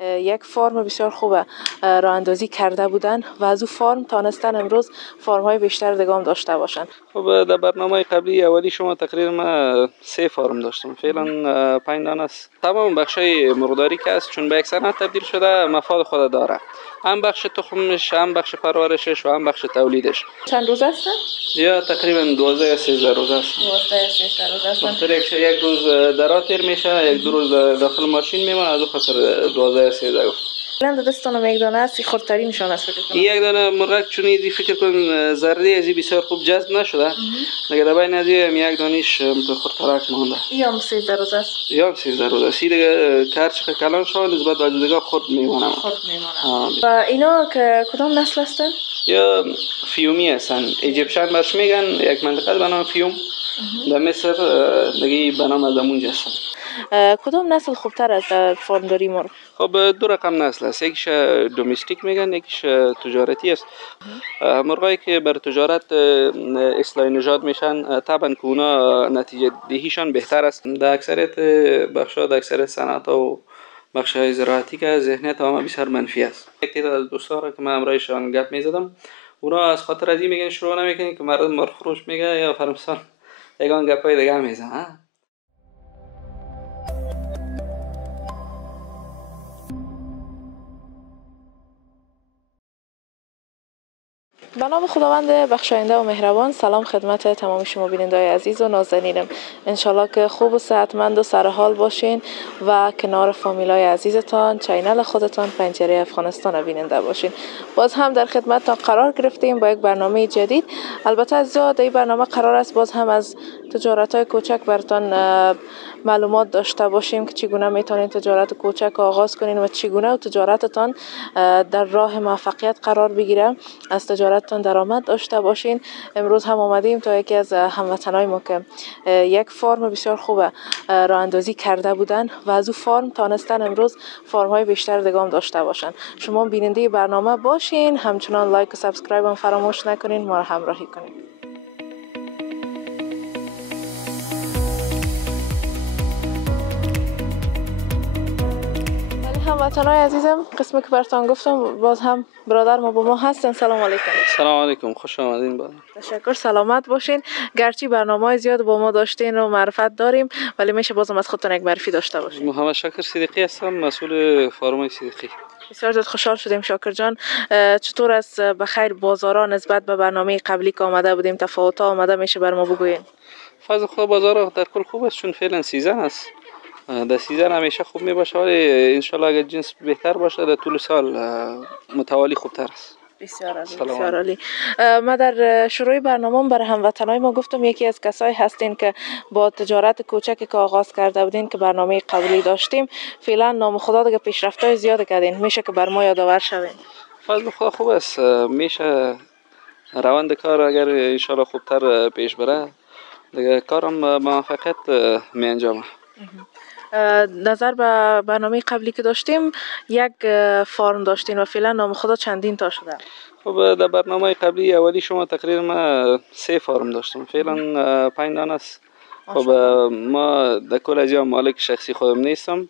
یک فرم بسیار خوب راه اندازی کرده بودن و از او فرم تانستن امروز فرم های بیشتر دیگه هم داشته باشن. خب در برنامه قبلی اولی شما تقریبا ما 3 فرم داشتم، فعلا 5 دانه است. تمام بخشای مرغداری که است چون به یک صنعت تبدیل شده مفاد خود داره، هم بخش تخمش، هم بخش پرورشش و هم بخش تولیدش. چند روز هستن؟ یا تقریبا 12 یا 13 روز است. 12 یا 13 روز هستن. بخاطر یک روز در تیر میشه، یک دو روز داخل ماشین میمونه، از خاطر 12 یا 13 گفت. الان دستانم یک دانه است، خردترینشان است فکر کنم. یک دانه مرغ چون ایزی فکر کن ذره ازی بسیار خوب جذب نشده. دیگه در بین ازی یک دانیش خردترک مونده. یا 13 روز است. یا 13 روز است. دیگه کارچ کلان شو نسبت به دیگه خرد میمونه. خرد میمونه. و اینا که کدام نسل هستن؟ یا فیومی هستن. ایجیپشن برش میگن، یک منطقه به نام فیوم. در مصر دیگه به نام ازمونج هستن. کدام نسل خوبتر است در فرمداری مرغ؟ خب دو رقم نسل است، یکیش دومستیک میگن، یکیش تجارتی است. مرغایی که بر تجارت اصلاح نژاد میشن طبعا که اونا نتیجه دهیشان بهتر است. در اکثریت بخشا، در اکثریت صنعت‌ها و بخش‌های زراعتی که ذهنیت عامه بسیار منفی است. یک تعداد از دوستان را که من امرایشان گپ میزدم، اونا از خاطر از این میگن شروع نمیکنین که مردم مرغ فروش میگه یا فرمسان یگان گپای دیگه میزنن. به نام خداوند بخشاینده و مهربان. سلام خدمت تمام شما بینندگان عزیز و نازنینم. انشالله که خوب و صحتمند و سرحال باشین و کنار فامیلای عزیزتان، چینل خودتان پنجره افغانستان بیننده باشین. باز هم در خدمتتان قرار گرفتیم با یک برنامه جدید. البته از این برنامه قرار است باز هم از تجارت‌های کوچک براتان معلومات داشته باشیم که چگونه میتونید تجارت کوچک آغاز کنین و چگونه تجارتتان در راه موفقیت قرار بگیره، از تجارتتان درآمد داشته باشین. امروز هم آمدیم تا یکی از هموطنای ما که یک فرم بسیار خوب راه اندازی کرده بودن و از او فرم تانستن امروز فرم های بیشتر دیگه هم داشته باشن. شما بیننده برنامه باشین، همچنان لایک و سابسکرایب هم فراموش نکنین، ما را همراهی کنین. هموطنای عزیزم، قسمی که براتون گفتم باز هم برادر ما با ما هستن. سلام علیکم. سلام علیکم، خوش آمدین. با تشکر، سلامت باشین. گرچه برنامه‌های زیاد با ما داشتین و معرفت داریم، ولی میشه بازم از خودتون یک معرفی داشته باشین. محمد شاکر صدیقی هستم، مسئول فارم صدیقی. بسیار زیاد خوشحال شدیم شاکر جان. چطور است بخیر بازارا نسبت به برنامه قبلی که آمده بودیم؟ تفاوت‌ها آمده میشه بر ما بگوین؟ فضل خدا بازار در کل خوب است چون فعلا سیزن است. در سیزن همیشه خوب می باشه، ولی انشالله اگر جنس بهتر باشه در طول سال متوالی خوبتر است. بسیار عالی. ما در شروع برنامه برای هموطنای ما گفتم یکی از کسایی هستین که با تجارت کوچکی که آغاز کرده بودین که برنامه قبلی داشتیم، فعلا نام خدا دیگه پیشرفت‌های زیاد کردین، میشه که بر ما یادآور شوین؟ فضل خدا خوب است، میشه روند کار اگر انشالله خوبتر پیش بره دیگه کارم با موفقیت می انجامه. نظر به برنامه قبلی که داشتیم یک فارم داشتین و فعلا نام خدا چندین تا شده؟ خب در برنامه قبلی اولی شما تقریبا ما 3 فارم داشتم، فعلا 5 دانه است. خب ما در کل از مالک شخصی خودم نیستم،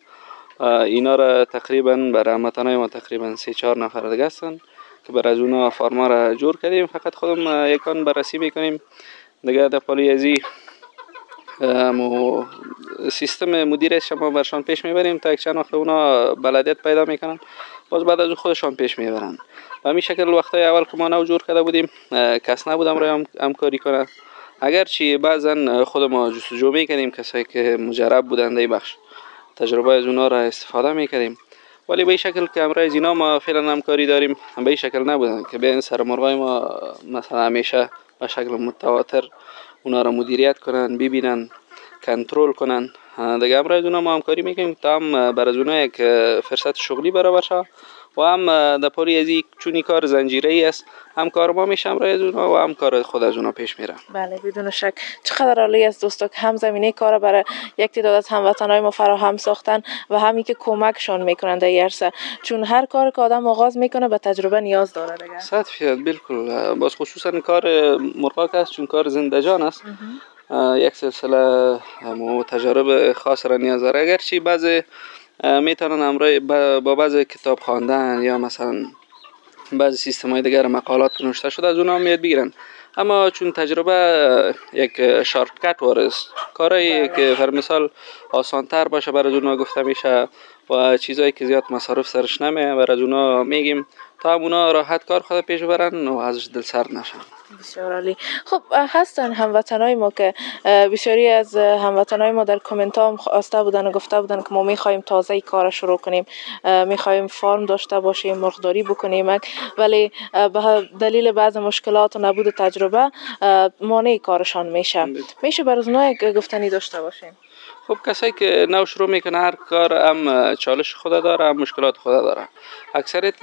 اینا را تقریبا برای هموطنای ما تقریبا 3-4 نفر دیگه هستن که برای از اونا فارما را جور کردیم، فقط خودم یکان بررسی میکنیم دیگه. در پالی ازی سیستم مدیریتش ما برشان پیش میبریم تا یک چند وقت اونا بلدیت پیدا میکنن، باز بعد از اون خودشان پیش میبرن. و همین شکل وقتای اول که ما نو جور کرده بودیم کس نبودم روی همکاری کنه، اگرچه بعضا خود ما جستجو میکنیم کسایی که مجرب بودن در بخش، تجربه از اونا را استفاده میکنیم، ولی به این شکل که امروز از اینا ما فعلا همکاری داریم به این شکل نبودن که به این سرمرغای ما مثلا همیشه به شکل متواتر اونا را مدیریت کنن، ببینن، کنترل کنن. دیگه امروز اونا ما همکاری میکنیم تا هم برای اونا یک فرصت شغلی برابر شه و هم در پاری از این چونی کار زنجیره‌ای است، هم کار ما میشه امروز اونا و هم کار خود از اونا پیش میره. بله بدون شک. چقدر عالی است دوستا که هم زمینه کار برای یک تعداد از هموطنای ما فراهم ساختن و همی که کمکشون میکنن در عرصه، چون هر کار که آدم آغاز میکنه به تجربه نیاز داره دیگه. 100% بالکل. باز خصوصا کار مرغاک است چون کار زنده جان است، یک سلسله تجارب خاص را نیاز داره. اگرچه بعضی میتونن همراه با بعض کتاب خواندن یا مثلا بعضی سیستم های دیگر مقالات که نوشته شده از اونها هم یاد بگیرن. اما چون تجربه یک شارتکت وارست، کارایی که بر مثال آسانتر باشه برای اونها گفته میشه و چیزایی که زیاد مصارف سرش نمیه برای اونها میگیم تا اونا راحت کار خود پیش برن و ازش دل سرد نشن. بسیار عالی. خب هستن هموطنای ما که بسیاری از هموطنای ما در کامنت ها هم خواسته بودن و گفته بودن که ما میخوایم تازه ای کار شروع کنیم، میخوایم فارم داشته باشیم، مرغداری بکنیم، ولی به دلیل بعض مشکلات و نبود تجربه مانع کارشان میشه برای اونها یک گفتنی داشته باشیم؟ خب کسایی که نو شروع میکنه هر کار هم چالش خود داره هم مشکلات خود داره. اکثریت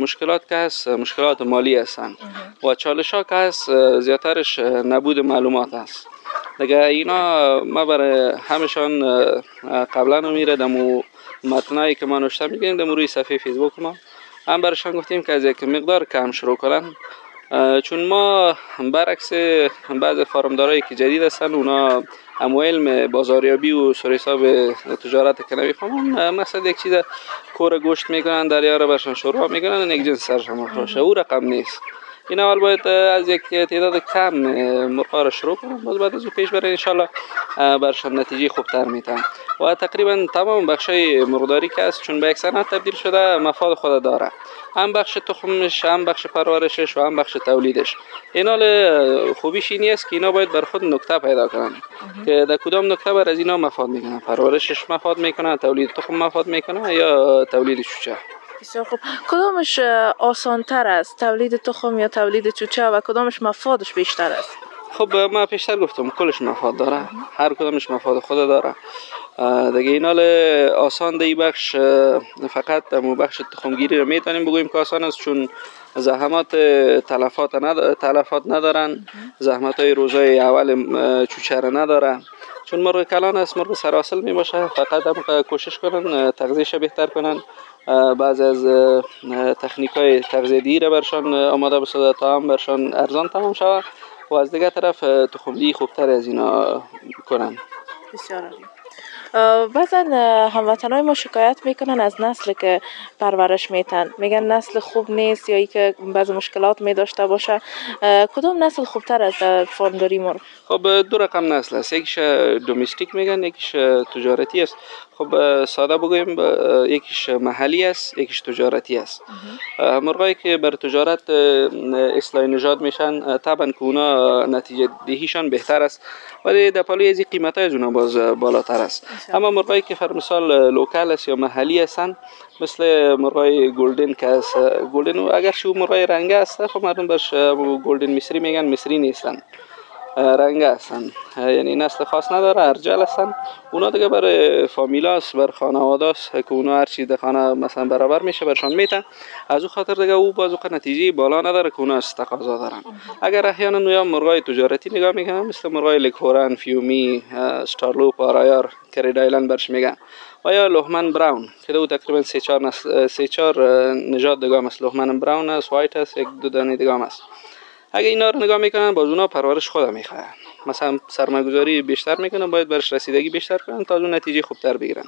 مشکلات که هست مشکلات مالی هستن و چالش ها که هست زیادترش نبود معلومات هست. دیگه اینا ما برای همشان قبلا میره دمو متنایی که ما نوشته میگیم دمو روی صفحه فیسبوک ما هم برشان گفتیم که از یک مقدار کم شروع کنن، چون ما برعکس بعض فارمدارایی که جدید هستن اونا علم بازاریابی و سر حساب تجارت که نمیفهمن، مثلا یک چیز کور گوشت میکنن دریا رو برشان شروع میکنن یک جنس سرشان مفروشه، او رقم نیست. این اول باید از یک تعداد کم مرغا را شروع کنن، باز بعد از او پیش بره انشالله برشان نتیجه خوبتر میتن. و تقریبا تمام بخشای مرغداری که است چون به یک صنعت تبدیل شده مفاد خود داره، هم بخش تخمش هم بخش پرورشش و هم بخش تولیدش. این حال خوبیش این است که اینا باید بر خود نکته پیدا کنن که در کدام نکته بر از اینا مفاد میکنن، پرورشش مفاد میکنن، تولید تخم مفاد میکنن یا تولید چوچه. بسیار خوب. کدامش آسان تر است، تولید تخم یا تولید چوچه، و کدامش مفادش بیشتر است؟ خب ما پیشتر گفتم کلش مفاد داره، هر کدامش مفاد خود داره. دیگه این حال آسان دی بخش فقط مو بخش تخمگیری رو میتونیم بگوییم که آسان است، چون زحمات تلفات ندارن، زحمت های روزای اول چوچه رو نداره، چون مرغ کلان است، مرغ سراسل می باشه، فقط هم کوشش کنن تغذیه‌اش بهتر کنن، بعض از تکنیک های تغذیه دیگر برشان آماده بسازه تا هم برشان ارزان تمام شود و از دیگه طرف تخمدی خوبتر از اینا کنن. بسیار عالی. بعضا هموطنای ما شکایت میکنن از نسل که پرورش میتن، میگن نسل خوب نیست یا ای که بعض مشکلات میداشته باشه. کدام نسل خوبتر از در فارمداری مرغ؟ خب دو رقم نسل است، یکیش دومستیک میگن یکیش تجارتی است. خب ساده بگویم یکیش محلی است یکیش تجارتی است. مرغایی که بر تجارت اصلاح نژاد میشن طبعا که اونا نتیجه دهیشان بهتر است، ولی در پالوی از قیمت های از اونا باز بالاتر است. اما مرغایی که فر مثال لوکال است یا محلی هستن مثل مرغای گلدن که است، گلدن اگر شو مرغای رنگ است خب مردم برش گلدن مصری میگن، مصری نیستن، رنگ هستن، یعنی نسل خاص نداره، ارجل هستن. اونا دیگه برای فامیلاست، بر خانواده است که اونا هر چیز در خانه مثلا برابر میشه برشان میتن، از او خاطر دیگه او بازو که نتیجه بالا نداره که اونا از تقاضا دارن. اگر احیانا نویا مرغای تجارتی نگاه میکنن مثل مرغای لکورن، فیومی، استارلو، پارایار، کریدایلند برش میگن و یا لوهمن براون که دو تقریبا 3-4 نژاد دیگه مثل لوهمن براون است، وایت است، یک دو دانه دیگه است. اگه اینا رو نگاه میکنن باز اونا پرورش خود میخواد، مثلا سرمایه‌گذاری بیشتر میکنن، باید برش رسیدگی بیشتر کنن تا اون نتیجه خوبتر بگیرن.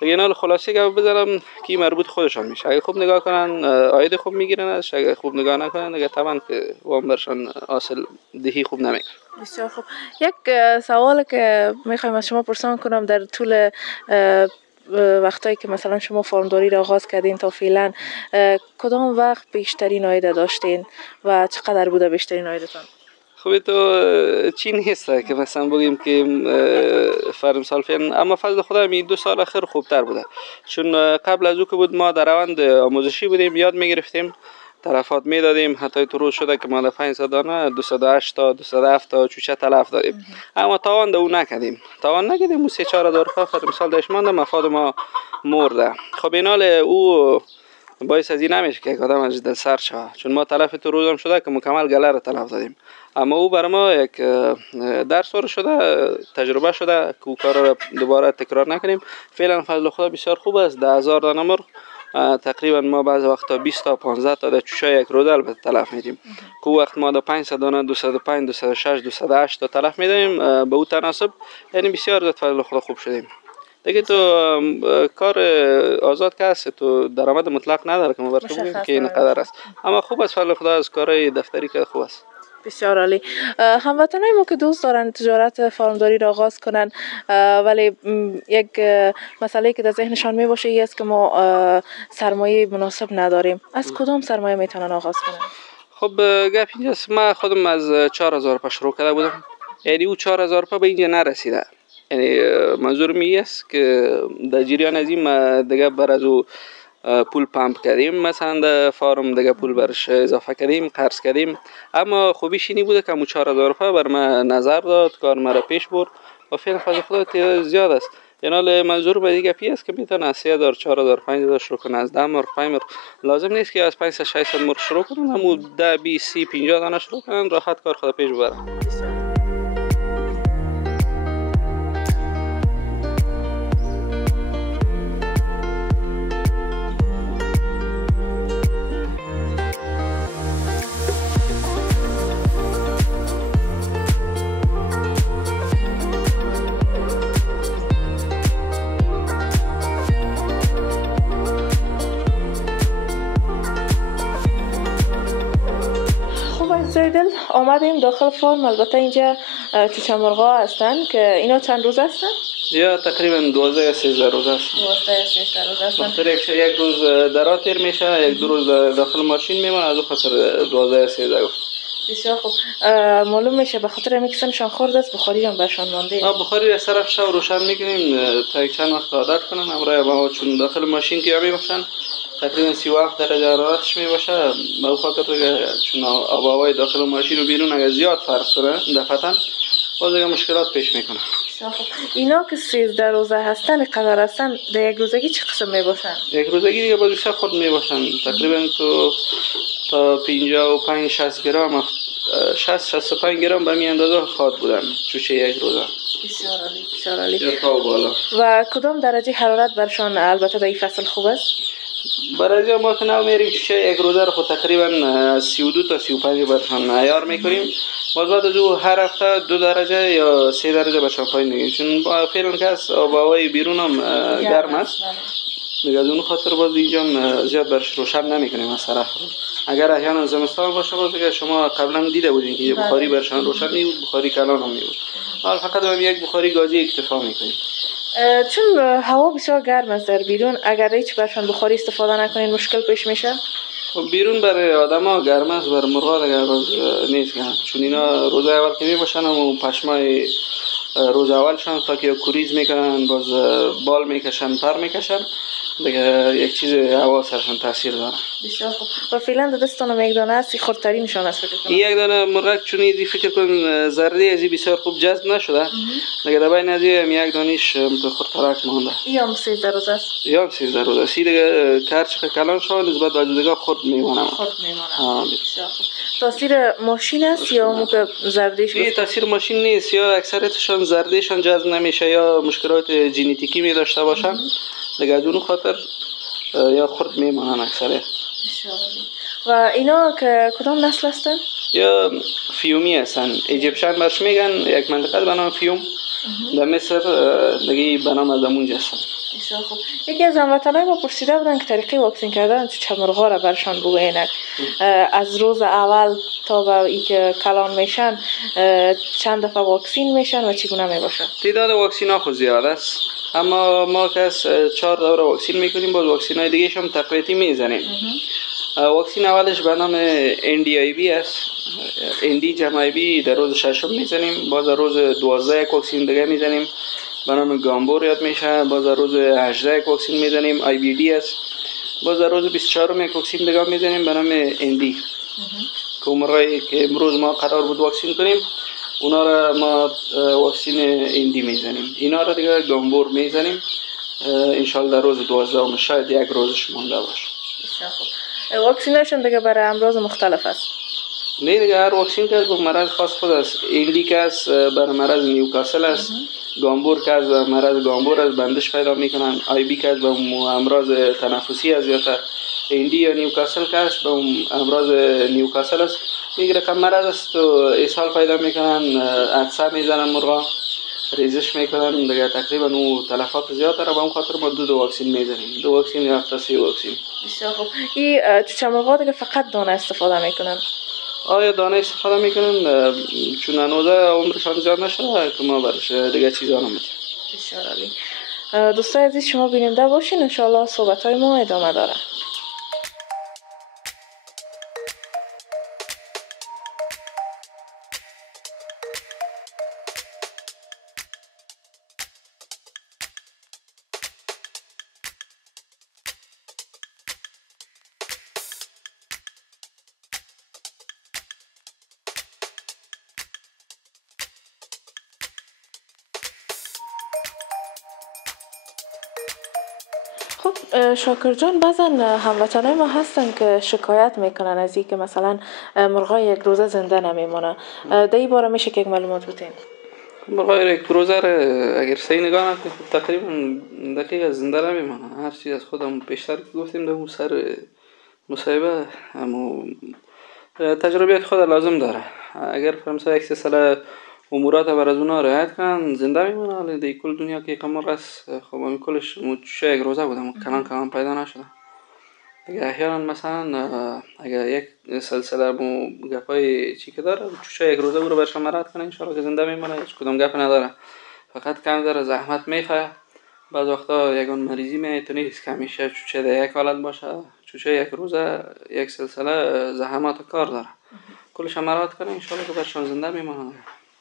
دیگه اینا خلاصه که بذارم کی مربوط خودشان میشه، اگه خوب نگاه کنن عاید خوب میگیرن ازش، اگه خوب نگاه نکنن دیگه طبعا که وام برشان حاصل دهی خوب نمیکنه. بسیار خوب. یک سوال که میخوایم از شما پرسان کنم، در طول وقتایی که مثلا شما فارمداری را آغاز کردین تا فعلا کدام وقت بیشترین عاید داشتین و چقدر بوده بیشترین عایدتان؟ خب تو چی نیست که مثلا بگیم که فرم سال فعلا، اما فضل خدا می 2 سال اخیر خوبتر بوده، چون قبل از او که بود ما در روند آموزشی بودیم، یاد میگرفتیم، تلفات میدادیم، حتی تو روز شده که ما در 500 دانه 208 تا 207 تا چوچه تلف دادیم، اما تاوان او نکردیم، او 3-4 دورخه فرم سال داشمانده مفاد ما مرده. خب اینال او باعث از این نمیشه که آدم از دل سر شود، چون ما تلف تو روزم شده که مکمل گله رو تلف دادیم، اما او برای ما یک درس شده، تجربه شده که او کار رو دوباره تکرار نکنیم. فعلا فضل خدا بسیار خوب است، 10,000 دانه مرغ تقریبا ما بعض وقتا 20 تا 15 تا در چوشه یک روز البته تلف میدیم، که وقت ما در 500 دانه 205 206 208 تا تلف میدیم به او تناسب، یعنی بسیار زیاد فضل خدا خوب شدیم. دیگه تو کار آزاد که هست، تو درآمد مطلق نداره که ما برات بگیم که اینقدر است، اما خوب است فضل خدا از کارهای دفتری که خوب است. بسیار عالی. هموطنای ما که دوست دارن تجارت فارمداری را آغاز کنن، ولی یک مسئله که در ذهنشان می باشه این است که ما سرمایه مناسب نداریم. از کدام سرمایه میتونن آغاز کنن؟ خب گپ اینجاست، من خودم از 4000 روپیه شروع کرده بودم، یعنی او 4000 روپیه به اینجا نرسیده. یعنی منظور می است که در جریان از این دیگه بر از او پول پمپ کردیم، مثلا در فارم دیگه پول برش اضافه کردیم، قرض کردیم، اما خوبیش اینی بوده که همون 4000 روپیه بر من نظر داد، کار مرا پیش برد و فعلا فضل خدا زیاد است. یعنی منظور به دیگه پی است که میتونه از 3000 4000 5000 شروع کنه، از 10 مارک 5 مارک، لازم نیست که از 500 600 مارک شروع کنن، همون 10 20 30 50 دانه شروع کنن، راحت کار خود پیش ببرن. آمدیم داخل فارم. البته اینجا چوچمرغا هستن که اینا چند روز هستن؟ یا تقریبا 12 13 روز است. 12 13 روز هستن. بخاطر یک روز در تیر میشه، یک دو روز داخل ماشین میمونه، از اون خاطر 12 13 گفت. بسیار خوب. معلوم میشه به خاطر میکسنشان خورد است، بخاری هم برشان مانده. بخاری از طرف شب روشن میکنیم تا یک چند وقت عادت کنن. امروز ما چون داخل ماشین که میباشن تقریبا 37 درجه حرارتش میباشه، به اون خاطر چون آب و هوای داخل ماشین و بیرون اگه زیاد فرق کنه دفعتاً باز دیگه مشکلات پیش میکنه. اینا که 13 روزه هستن قدر هستن در یک روزگی چه قسم میباشن؟ یک روزگی دیگه باز بیشتر خود میباشن، تقریبا تو تا 55 60 گرم 60 65 گرم به می اندازه خواهد بودن چوچه یک روزه. بسیار عالی، بسیار عالی. یا تا بالا. و کدام درجه حرارت برشان البته در این فصل خوب است؟ برای ما که نو میریم چوچه یک روزه رو خود تقریبا از 32 تا 35 برشان عیار میکنیم. باز بعد از او هر هفته 2 درجه یا 3 درجه برشان پایین میگیم، چون با فعلا که از آب و هوای بیرون هم گرم است دیگه، از اون خاطر باز اینجا زیاد برش روشن نمیکنیم از طرف. اگر احیانا زمستان باشه باز دیگه شما قبلا دیده بودین که بخاری برشان روشن میبود، بخاری کلان هم میبود. حالا فقط هم یک بخاری گازی اکتفا میکنیم. چون هوا بسیار گرم است در بیرون، اگر هیچ برشان بخاری استفاده نکنین مشکل پیش میشه؟ بیرون برای آدم ها گرم است، بر مرغا دیگه نیست گرم، چون اینا روز اول که میباشن و پشمای روز اولشان تا که کوریز میکنن، باز بال میکشن، پر میکشن دیگه، یک چیز هوا سرشان تاثیر داره. بسیار خوب. و فعلا دستانم یک دانه است، خردترین نشان است فکر کنم. یک دانه مرغ چون ایزی فکر کن زرده ازی بسیار خوب جذب نشده دیگه، در بین ازی یک دانیش خردترک مانده. یا 13 روز است؟ یا 13 روز است دیگه، کرچ کلان شد نسبت به دیگه خرد میمونه. خرد میمونه. بسیار خوب. تاثیر ماشین است یا مو که زردیش؟ این تاثیر ماشین نیست، یا اکثریتشان زردیشان جذب نمیشه یا مشکلات ژنتیکی می داشته باشن دیگه، از اون خاطر یا خرد میمونن اکثریت. و اینا که کدام نسل هستن؟ یا فیومی هستن، ایجیپشن برش میگن، یک منطقه به نام فیوم در مصر دیگه به نام از همونجا هستن. بسیار خوب. یکی از هموطنان ما پرسیده بودن که طریقه واکسین کردن چوچمرغا را برشان بگوینند، از روز اول تا به ای که کلان میشن چند دفعه واکسین میشن و چگونه میباشه؟ تعداد واکسین ها خود زیاد است، اما ما که از 4 دوره واکسین میکنیم، باز واکسین های دیگه هم تقویتی میزنیم. واکسین اولش به نام NDIB است، ND جمع IB در روز 6 میزنیم، باز روز 12 یک واکسین دیگه میزنیم به نام گامبور یاد میشه، باز روز 18 یک واکسین میزنیم IBD است، باز روز 24 یک واکسین دیگه میزنیم به نام ND که مرغایی که امروز ما قرار بود واکسین کنیم اونا را ما واکسین ND میزنیم، اینا را دیگه گامبور میزنیم انشالله در روز 12 شاید یک روزش مونده باشه. واکسینشون دیگه برای امراض مختلف است؟ نه دیگه، هر واکسین که به مرض خاص خود است. ایندی که است برای مرض نیوکاسل است، گامبور که است مرض گامبور است، بندش پیدا میکنن، آی بی که است به امراض تنفسی است، یا ایندی یا نیوکاسل که است به امراض نیوکاسل است. یک رقم مرض است و اسهال پیدا میکنن، عطسه میزنن مرغا ریزش میکنن دیگه، تقریبا اون تلفات زیاد داره. به اون خاطر ما دو واکسین میزنیم، دو واکسین یا حتی 3 واکسین. بسیار خوب. این چوچه مرغا دیگه فقط دانه استفاده میکنن؟ آیا دانه استفاده میکنن، چون هنوزه عمرشان زیاد نشده که ما برش دیگه چیزا نمیدیم. بسیار عالی. دوستای عزیز شما بیننده باشین، انشالله صحبت های ما ادامه داره. خب شاکر جان، بعضا هموطنای ما هستن که شکایت میکنن از این که مثلا مرغای یک روزه زنده نمیمونه. در این باره میشه که یک معلومات بتین؟ مرغای یک روزه اگر صحیح نگاه نکنیم تقریبا دقیقه زنده نمیمونه. هر چیز از خودم بیشتر گفتیم در اون سر مصاحبه، اما تجربیات خود لازم داره. اگر فرمسا یک سلسله امورات بر از اونا رعایت کنن زنده میمونه. ولی در کل دنیا که مرغ است، خب همین کلش یک روزه بودم کلان پیدا نشده. اگه احیانا مثلا اگه یک سلسله گپای چی که داره چوشه یک روزه برو برش مرد کنه انشالله که زنده میمونه، هیچ کدوم گپ نداره. فقط کم داره زحمت میخواه. بعض وقتا یگان مریضی میتونه نیست که همیشه چوشه در یک حالت باشه. چوشه یک روزه یک سلسله زحمت کار داره، کلش مرد کنه انشالله که برشان زنده میمونه.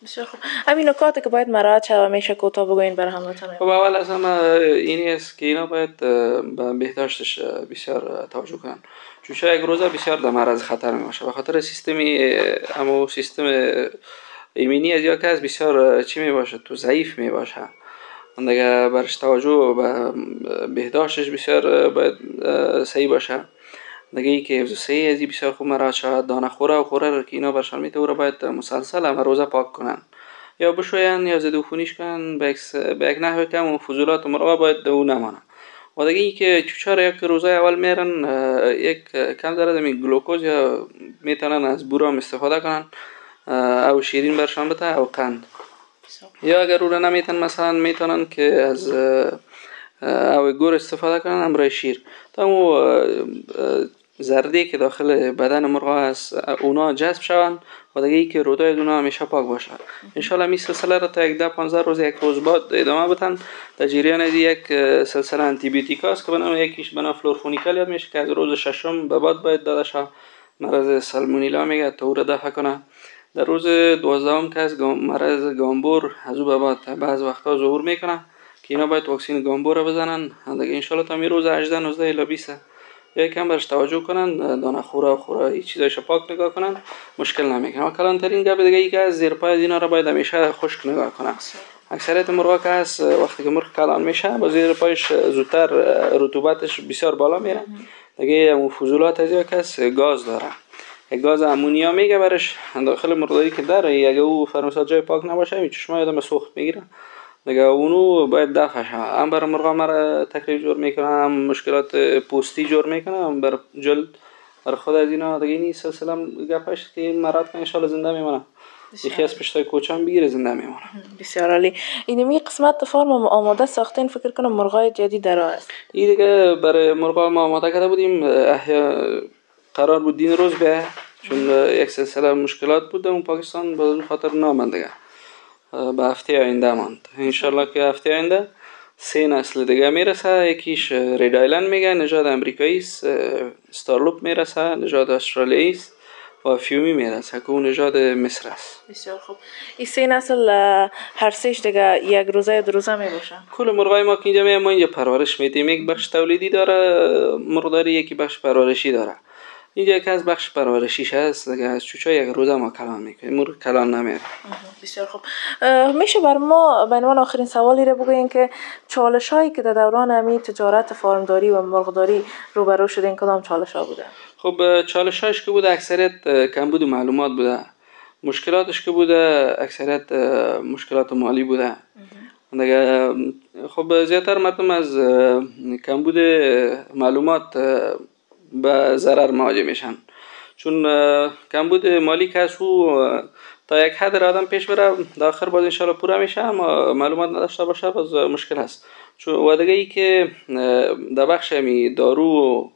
بسیار خوب. همین نکاتی که باید مراعات شود میشه کوتاه بگوین برای هموطنان؟ خب اول از همه اینی است که اینا باید به بهداشتش بسیار توجه کنن. چوشه یک روزه بسیار در معرض خطر میباشه به خاطر سیستم ایمنی از یا که از بسیار چی میباشه تو ضعیف میباشه. دیگه برش توجه به بهداشتش بسیار باید صحیح باشه. دیگه ای که حفظ صحیح ازی بسیار خوب مراعات شود. دانه خوره که اینا برشان میته او را باید مسلسل همه روزه پاک کنن، یا بشوین یا ضد عفونیش کنن به یک نحوی که اون فضولات مرغا باید او نمانه. و دیگه ای که چوچار یک روزه اول میرن یک کم ذره می گلوکوز یا میتونن از بورام استفاده کنن، او شیرین برشان بده او قند. یا اگر او را نمیتونن مثلا میتونن که از او گور استفاده کنن همراه شیر تا اون زردی که داخل بدن مرغا هست اونا جذب شوند و دیگه ای که رودای اونا همیشه پاک باشه. انشالله می سلسله را تا 10-15 روز یک روز بعد ادامه بدن. در جریان از یک سلسله آنتی بیوتیک است که بنام یکیش بنا فلورفونیکال یاد میشه که از روز ششم به بعد باید داده شه. مرض سالمونیلا میگه تا او را دفع کنه. در روز 12 که از مرض گامبور از او به بعد بعض وقتا ظهور میکنه که اینا باید واکسین گامبور را بزنن. دیگه انشالله تا می روز 18 19 الی 20 یکم برش توجه کنن، دانه خوره این چیزایش پاک نگاه کنن، مشکل نمیکنه. و کلانترین گپ دیگه ای که از زیر پای اینا را باید همیشه خشک نگاه کنن. اکثریت مرغا که هست وقتی که مرغ کلان میشه با زیر پایش زودتر رطوبتش بسیار بالا میره. دیگه اون فضولات از یک هست گاز داره، یک گاز امونیا میگه برش داخل مرغداری که داره. اگه او فرمسا جای پاک نباشه می چشمای آدم سوخت میگیره دیگه، اونو باید دفع شه. هم بر مرغا مرا تکلیف جور میکنه، هم مشکلات پوستی جور میکنه، هم بر جلد بر خود از اینا دیگه. این سلسله گپش که این مراد کنه انشالله زنده میمونه. یکی از پشتای کوچان بگیره زنده میمونه. بسیار عالی. اینمی قسمت فارم آماده ساختین، فکر کنم مرغای جدید در راه است. این دیگه برای مرغا ما آماده کرده بودیم. قرار بود دین روز بیه چون یک سلسله مشکلات بود اون پاکستان به خاطر نامند دیگه به هفته آینده ماند. انشالله که هفته آینده 3 نسل دیگه میرسه. یکیش رید آیلند میگه نژاد امریکایی است، استارلوپ میرسه نژاد استرالیایی است و فیومی میرسه که اون نژاد مصر است. بسیار خوب. این 3 نسل هر سهش دیگه یک روزه دو روزه میباشه. کل مرغای ما که اینجا ما اینجا پرورش میدیم. یک بخش تولیدی داره مرغداری، یکی بخش پرورشی داره. اینجا یکی از بخش پرورشیش هست دیگه. از چوچا یک روزه ما کلان میکنیم، مرغ کلان نمیره. بسیار خوب. میشه بر ما به عنوان آخرین سوالی رو بگوین که چالش هایی که در دوران امی تجارت فارمداری و مرغداری روبرو شدین کدام چالش ها بوده؟ خب چالش هاش که بوده اکثریت کمبود معلومات بوده. مشکلاتش که بوده اکثریت مشکلات مالی بوده دیگه. خب زیادتر مردم از کمبود معلومات به ضرر مواجه میشن، چون کمبود مالی که از او تا یک حد آدم پیش بره در آخر باز انشالله پوره میشه، اما معلومات نداشته باشه باز مشکل هست. چون و دیگه ای که در بخش می دارو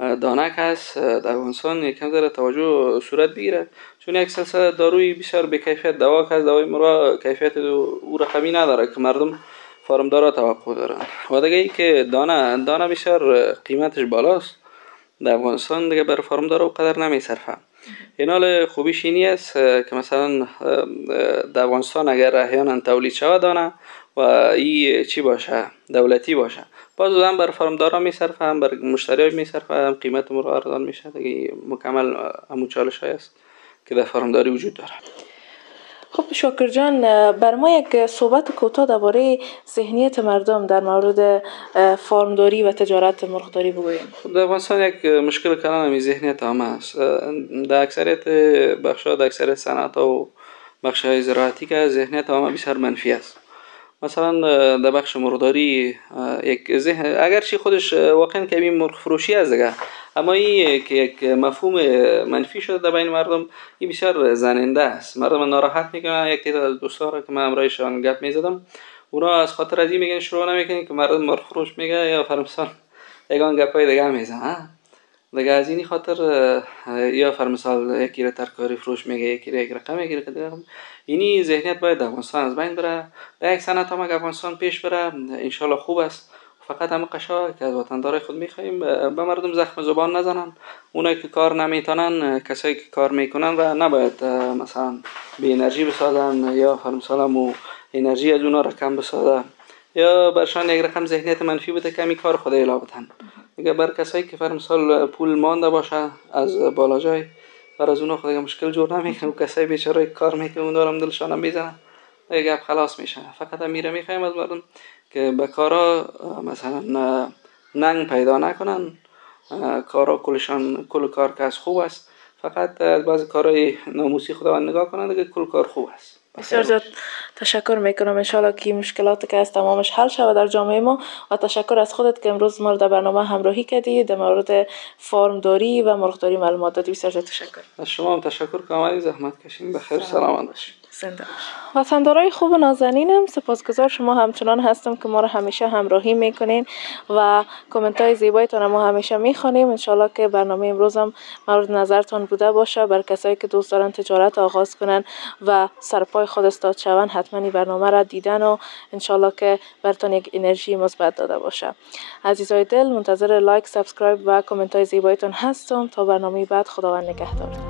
و دانک هست در افغانستان یکم ذره توجه صورت بگیره، چون یک سلسله داروی بسیار به کیفیت دوا هست. دوای مرا کیفیت او رقمی نداره که مردم فارمدارا توقع دارن. و دیگه ای که دانه بسیار قیمتش بالاست در افغانستان، دیگه برای فارمدارا او قدر نمیصرفه. این حال خوبیش اینی است که مثلا در افغانستان اگر احیانا تولید شود دانه و این چی باشه دولتی باشه، باز هم بر فارمدارا میصرفه، هم بر مشتریای میصرفه، هم قیمت مرا ارزان میشه. دیگه مکمل همون چالش است که در فارمداری وجود داره. خب شاکر جان، بر ما یک صحبت کوتاه درباره ذهنیت مردم در مورد فارمداری و تجارت مرغداری بگوییم. خب در افغانستان یک مشکل کلان همی ذهنیت عامه است. در اکثریت بخش‌ها، در اکثریت صنعت‌ها و بخش‌های زراعتی که ذهنیت عامه بسیار منفی است. مثلا در بخش مرغداری یک ذهن اگرچه خودش واقعا کمی مرغ فروشی است دیگه، اما این که یک مفهوم منفی شده در بین مردم، این بسیار زننده است. مردم ناراحت میکنن. یک تعداد از دوستا را که من همراهشان گپ میزدم، اونا از خاطر از این میگن شروع نمیکنین که مردم مرغ فروش میگه یا فرمسال یگان گپای دیگه میزنن دیگه. از این خاطر یا فرمسال یکی را ترکاری فروش میگه، یکی را یک رقم میگیره که دیگه اینی ذهنیت باید در افغانستان از بین بره. در یک صنعت هم اگر افغانستان پیش بره انشالله خوب است. فقط همه قشا که از وطندار خود میخوایم به مردم زخم زبان نزنن. اونایی که کار نمیتونن، کسایی که کار میکنن و نباید مثلا به انرژی بسازن یا فرمسال هم انرژی از اونا را کم بسازن یا برشان یک رقم ذهنیت منفی بده که همی کار خود الا بتن. دیگه بر کسایی که فرمسال پول مانده باشه از بالا جای، بر از اونا خود مشکل جور نمیکنه. و کسایی بیچاره کار میکنه اون دارم دلشان هم بیزنه دیگه گپ خلاص میشه. فقط میره میخوایم از مردم که به کارا مثلا ننگ پیدا نکنن. کارا کل کار که از خوب است، فقط از بعضی کارهای ناموسی خداوند نگاه کنن دیگه کل کار خوب است. بسیار زیاد تشکر میکنم. انشالله که مشکلاتی که از تمامش حل شود در جامعه ما. و تشکر از خودت که امروز ما در برنامه همراهی کردی، در مورد فارمداری و مرغداری معلومات دادی. بسیار زیاد تشکر. از شما هم تشکر که آمدید، زحمت کشید. بخیر سلامت باشید. زنده باش. وطندارای خوب و نازنینم، سپاسگزار شما همچنان هستم که ما را همیشه همراهی میکنین و کامنت های زیبایتان ما همیشه میخوانیم. انشالله که برنامه امروز هم مورد نظرتان بوده باشه. بر کسایی که دوست دارن تجارت آغاز کنن و سرپای خود استاد شون، حتما این برنامه را دیدن و انشالله که براتون یک انرژی مثبت داده باشه. عزیزای دل، منتظر لایک، سابسکرایب و کامنت های زیبایتان هستم. تا برنامه بعد، خداوند نگهدار.